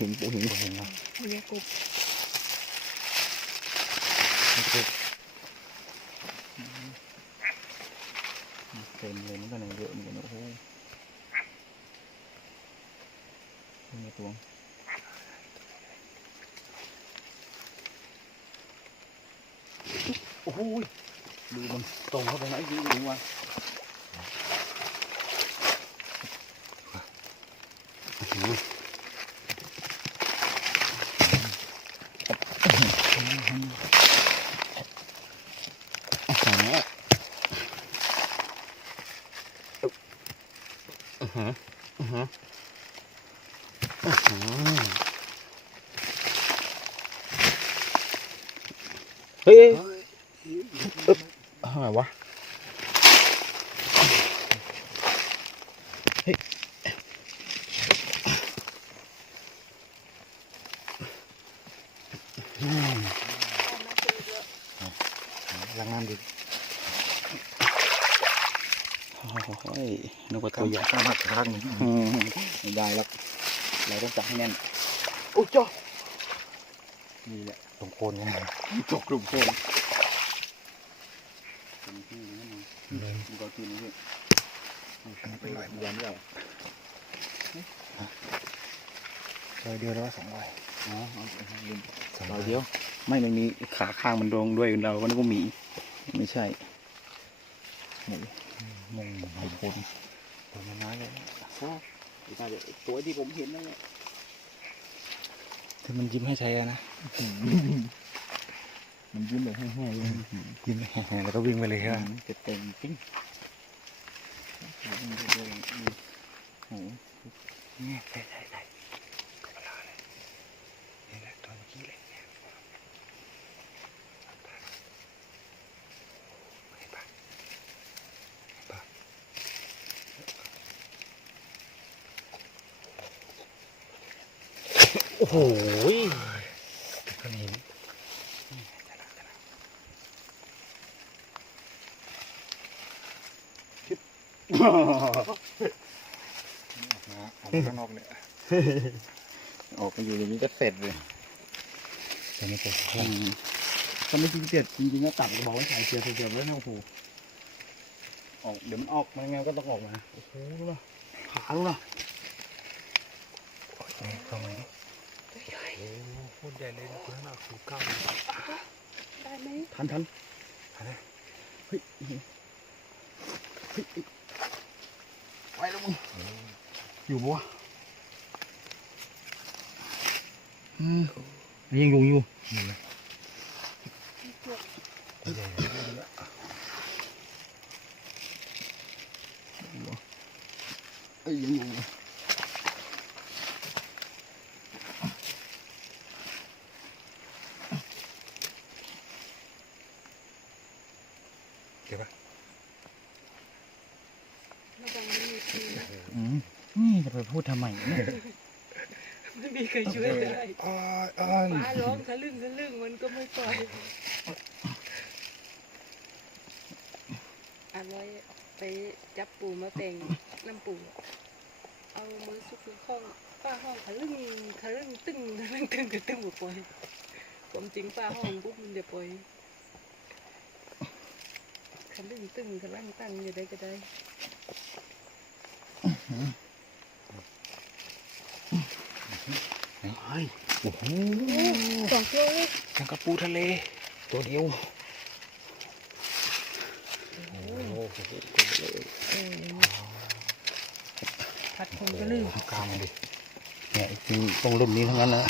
ปูหินปูหินเห็นเนาะมันยากบเต็มเลยมันก็ไหนเยอะเหมือนกันโอ้โหนี่ตัวโอ้โหดูมันตรงเข้าไปไหนยิงยิง อือหืออือหืออือหือเฮ้ย ทำไมวะ เฮ้ย อืมล้างน้ำดิโอ้ยนึกว่า ตัวใหญ่ข้ามมาข้างหนึงอืมไม่ได้แล้วเราต้องจับให้แน่นโอ้จ้านี่แหละตรงโคนกันเลยจกกลุ่มโคนเป็นที่นั่นเองมันก็กินนี่ไปไหลยันเดียวร้อยเดียวแล้วว่าสองร้อยอ๋อเอาเอาลืมสองเราร้อยเดียว ไม่มันมีขาข้างมันตรงด้วยเราก็นึกว่าหมี ไม่ใช่หมูมงหอยโคน ตัวมันน้อยเลยโอ้น่าจะตัวที่ผมเห็นนั่นแหละที่มันยิ้มให้ใช้อะนะ มันยิ้มแบบแห้งๆเลยยิ้มแห่ๆแล้วก็วิ่งไปเลยครับจะเต็มปิ้งโอ้โหนี่ใช่ใช่ใช่ตัวเวลาเลยนี่แหละตัวเมื่อกี้เลยเนี่ยไม่ปะไม่ปะ โอ้โหก้อนหินนะออกมาข้างนอกเนี่ยออกมาอยู่อย่างนี้ก็เสร็จเลยจะไม่เป็นอืมถ้าไม่จริงเจ็ดจริงๆก็ตัดกระบอกไว้ใส่เสียบเสียบไว้นะโอ้โหออกเดี๋ยวมันออกมันยังไงก็ต้องออกมาโอ้โหดูนะขาดูนะนี่เข้ามาดิโอ้โห พูดใหญ่เลยนะคุณน่าสูงเก้าได้ไหมทันทันอะไรเฮ้ยเฮ้ยเฮ้ยไปแล้วมึงอยู่ปะวะอืมยังอยู่อยู่นี่นะใหญ่เลยยังอยู่อยู่ เก็บปะ ระวังมันมีทีนะ อืมนี่จะไปพูดทำไมเนี่ย ไม่มีใครช่วยได้อ้อยอ้อยฟ้าร้องทะลึ่งทะลึ่งมันก็ไม่ปล่อยอันไว้ไปจับปูมาแต่งน้ำปู เอามือซุกข้องป้าห้องทะลึ่งทะลึ่งตึ้งทะลึ่งตึ้งกระตึ้งบ่ปล่อยความจริงป้าห้องปุ๊บมันจะปล่อยทะลึ่งตึ้งทะลั่งตั้งอยู่ได้ก็ได้ เฮ้ยโอ้โหสองตัวเลยยังกระปูทะเล ตัวเดียวโอ้โหพัดคนก็ลืมกลางดิเนี่ยจริงต้องรุ่นนี้ทั้งนั้นนะ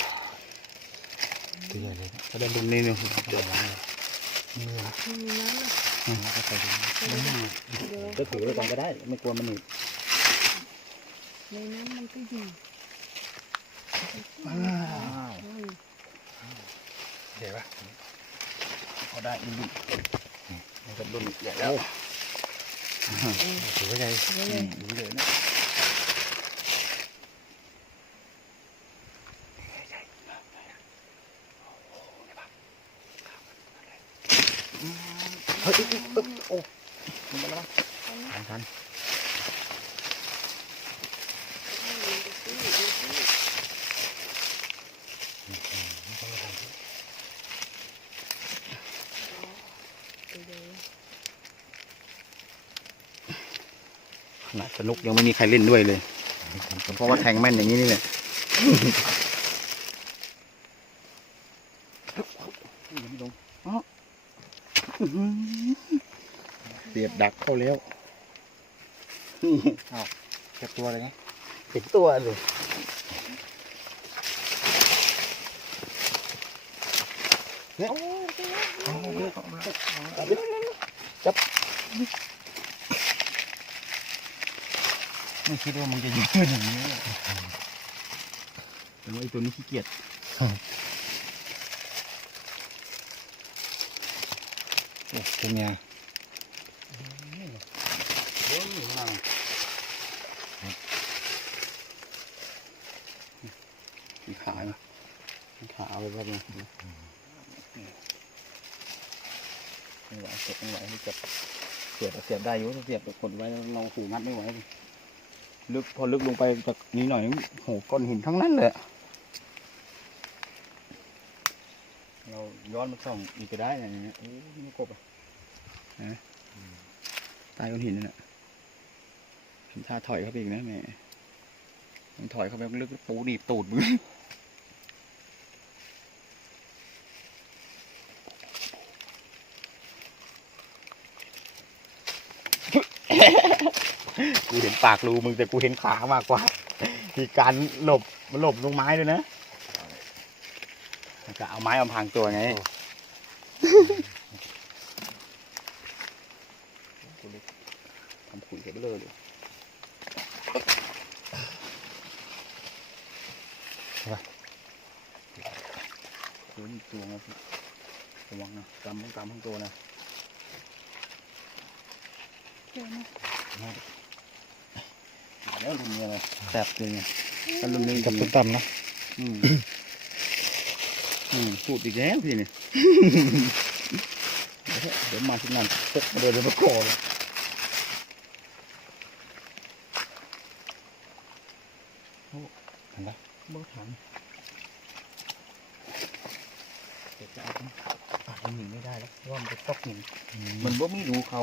ตัวใหญ่เลยถ้าได้รุ่นนี้เนี่ยเดี๋ยวนะนี่นะไม่มีน้ำนะแล้วก็ใส่ดูเดี๋ยวก็ถือไว้ก่อนก็ได้ ไม่กลัวมันหนีบ ในน้ำมันก็อยู่อ้าวอืมใหญ่ปะพอได้รุ่นนี้มันก็รุ่นใหญ่แล้แล้ววถือว่าใหญ่ไม่อืเลยมดูเลยนะเฮ้ยอึ๊บโอ้มันไปแล้วทันทัน ขนาดสนุกยังไม่มีใครเล่นด้วยเลย เพราะว่าแทงแม่นอย่างนี้นี่แหละเสียบดักเข้าแล้วเก็บตัวอะไรไงเห็นตัวเลยเอาเลยเอาเลย ไม่คิดว่ามึงจะยืนอย่างนี้แต่ว่าไอ้ตัวนี้ขี้เกียจโอ้ตัวเมียมีขาไหมมีขาเอาไปบ้างไหมไม่ไหวเสียบไม่ไหวเจ็บเสียบเสียบได้อยู่เสียบกดไว้ล้วเราขู่งัดไม่ไหวดิลึ กพอลึกลงไปจากนี้หน่อยโหก้อนหินทั้งนั้นเลยเราย้อนมาส่องอีกก็ได้นะอย่างเงี้ยโอ้ยไม่กบอะนะใต้ก้อนหินนั่นแหละทำท่าถอยเข้าไปอีกนะแม่ถอยเข้าไปลึกปูหนีบตูดมึง กูเห็นปากรูมึงแต่กูเห็นขามากกว่ามีการหลบมันหลบลงไม้ด้วยนะแล้วก็เอาไม้เอาพรางตัวไงทำขุยเห็นเลยเลยตัวนี้ตัวนะพี่ระวังนะกำต้องกำทั้งตัวนะเจอไหม แล้วรุ่นนี้อะไรแซ่บจริงถ้ารุ่นนี้กับตุ้มต่ำนะอืมอืมพูดอีกแล้วพี่นี่ เดี๋ยวมาที่นั่นพกมาเดินมาโกอเลยเห็นปะบ้าถังเดี๋ยวจะเอาไปปาดมันหนีไม่ได้แล้วเพราะว่ามันจะตอกหินมัมันนว่าไม่รู้เขา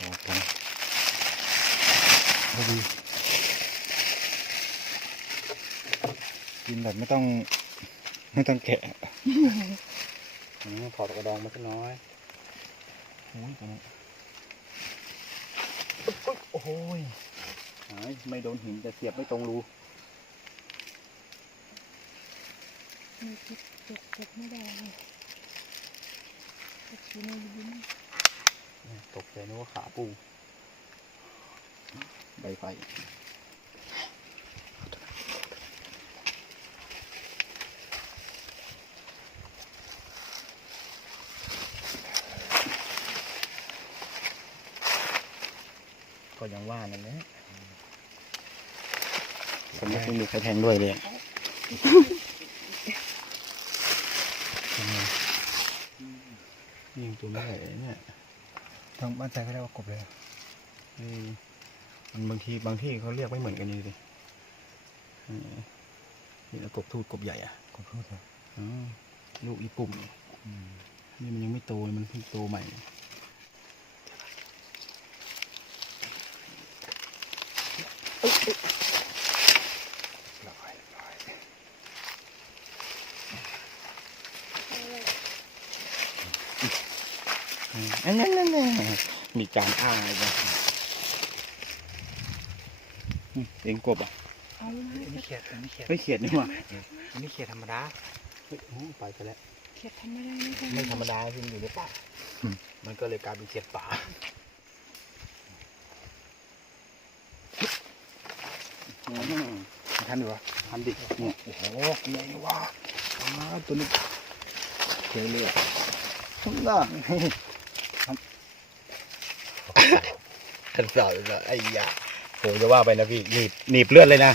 ออกกันพ อดีกินแบบไม่ต้อง ไม่ต้องแกะอืมถอดกระดองมาสักน้อยโอ้ยตัวนี้โอ้ยหายไม่โดนหินแต่เสียบไม่ตรงรูมีคิดเก็บเก็บไม่ได้เลยก็ชี้ในยิ้มตกใจนึกว่าขาปู ใบไฟก็ยังว่านั่นแหละผมไม่มีใครแทงด้วยเลยอะยิงตัวไม่ไหวเนี่ยทางบ้านใจก็เรียกว่ากบเลยอะเออ มันบางทีบางที่เขาเรียกไม่เหมือนกันนี่ดิเออนี่แล้วกบทูดกบใหญ่อะกบพูดเหรออ๋อลูกอีปุ่มนี่อืมนี่มันยังไม่โตเลยมันเพิ่งโตใหม่ลอยลอยอันนั้นนั่นน่ะมีการอ้างอะไรบ้างอืม เองกบอะเอาละอันนี้เขียดอันนี้เขียดไม่เขียดนี่หว่าอันนี้เขียดธรรมดาเฮ้ยโอ้ไปซะแล้วเขียดทำไม่ได้ไม่ได้ไม่ธรรมดาที่มันอยู่ในป่ามันก็เลยกลายเป็นเขียดป่าทันอยู่วะทันดิเนี่ยโอ้โหใหญ่เลยว่ะอ้าวตัวนี้เขียวเลยอะน่ะท่านสอนเลยไอ้ยา โหจะว่าไปนะพี่หนีบหนีบเลือดเลยนะ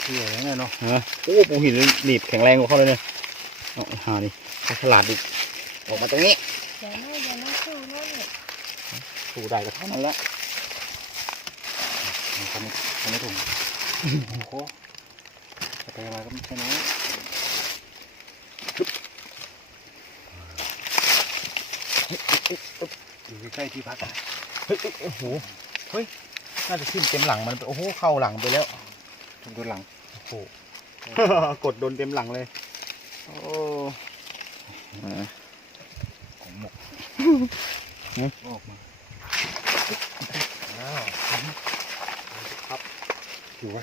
เขียดเนี่ยเนาะฮะโอ้ปูหินหนีบแข็งแรงกว่าเขาเลยเนี่ยเอาไอ้หาดิเขาฉลาดดิออกมาตรงนี้อย่าน้อยอย่าน้อยสู้น้อยสู้ได้ก็เท่านั้นแหละทำไม่ทำไม่ถูกโอ้โหจะไปอะไรก็ไม่ใช่น้อยอยู่ใกล้ๆที่พักอะ เฮ้ยโอ้โหเฮ้ยน่าจะทิ่มเต็มหลังมันไปโอ้โหเข้าหลังไปแล้วตรงตัวหลังโอ้โหกดโดนเต็มหลังเลย โอ้อ่าของหมกมออกมาอ้าวครับอยู่วะ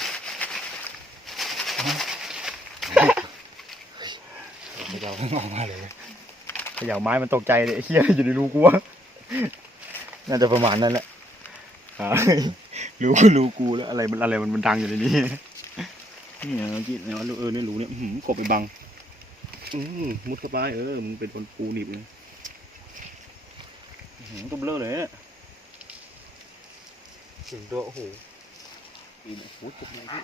ไม่เอาออกมาเลยเขย่าไม้มันตกใจเลยเฮียอยู่ในรูกูวะ น่าจะประมาณนั้นแหละอ่ารู้รู้กูแล้วอะไรมันอะไรมันมันดังอยู่ในนี้นี่นะเมื่อกี้เนี่ยว่าเออเนี่ยรู้เนี่ยอื้อหือกบไปบังอืมมุดเข้าไปเออมึงเป็นคนปูหนีบเลยอื้อหือตัวเบลอเลยเนี่ยถึงตัวโอ้โหปีนโอ้โหกบใหญ่พี่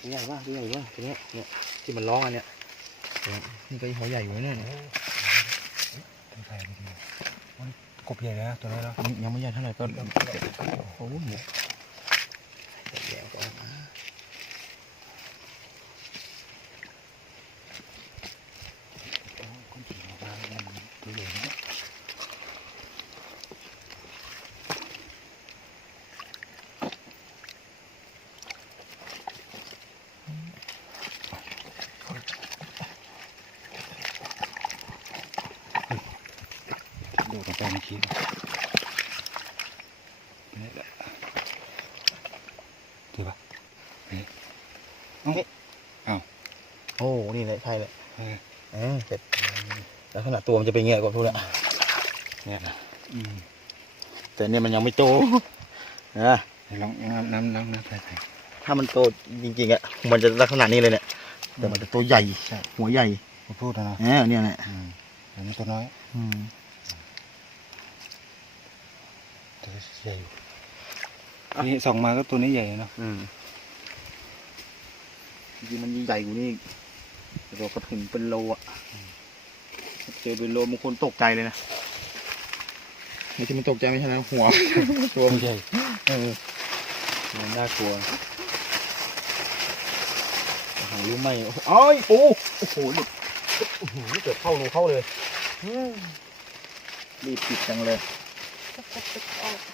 ตัวใหญ่ว่ะตัวใหญ่ว่ะตัวเนี้ยเนี่ยที่มันร้องอันเนี้ยเนี่ยนี่ก็หัวใหญ่อยู่นะเนี่ย ตัวใหญ่จริงๆโอ้ย กบใหญ่เลยนะตัวนี้เนาะยังยังไม่ใหญ่เท่าไหร่ก็โอ้โหหมูแย่ก่อนนะ โอ้ยคนขี่ออกมาเนี่ยมันตัวใหญ่นะ โดดลงไปเมื่อกี้นี่แหละดีปะนี่เอ้าโอ้ นี่แหละใช่แหละเออเออเสร็จลักษณะตัวมันจะเป็นอย่างเงี้ยกบทุกเนี่ยเนี่ยนะอืมแต่เนี่ยมันยังไม่โตนะลองน้ำน้ำน้ำน้ำใส่ใส่ถ้ามันโตจริงๆอะมันจะลักษณะนี้เลยเนี่ยแต่มันจะตัวใหญ่ใช่หัวใหญ่มาพูดนะนะเออเนี่ยแหละอืมอันนี้ตัวน้อย อืม ตัว ใหญ่อยู่นี่ส่องมาก็ตัวนี้ใหญ่เนาะอืมจริงๆมันใหญ่กว่านี้อีกเราก็ถึงเป็นโลอะเจอเป็นโลบางคนตกใจเลยนะไม่ใช่มันตกใจไม่ใช่นะหัว ตัวมันใหญ่เออมันน่ากลัวหารู้ไหมโอ้ยปูโอ้โหหลุดโอ้โหเกิดเข้ารูเข้าเลยอืมรีบปิดจังเลย Oh.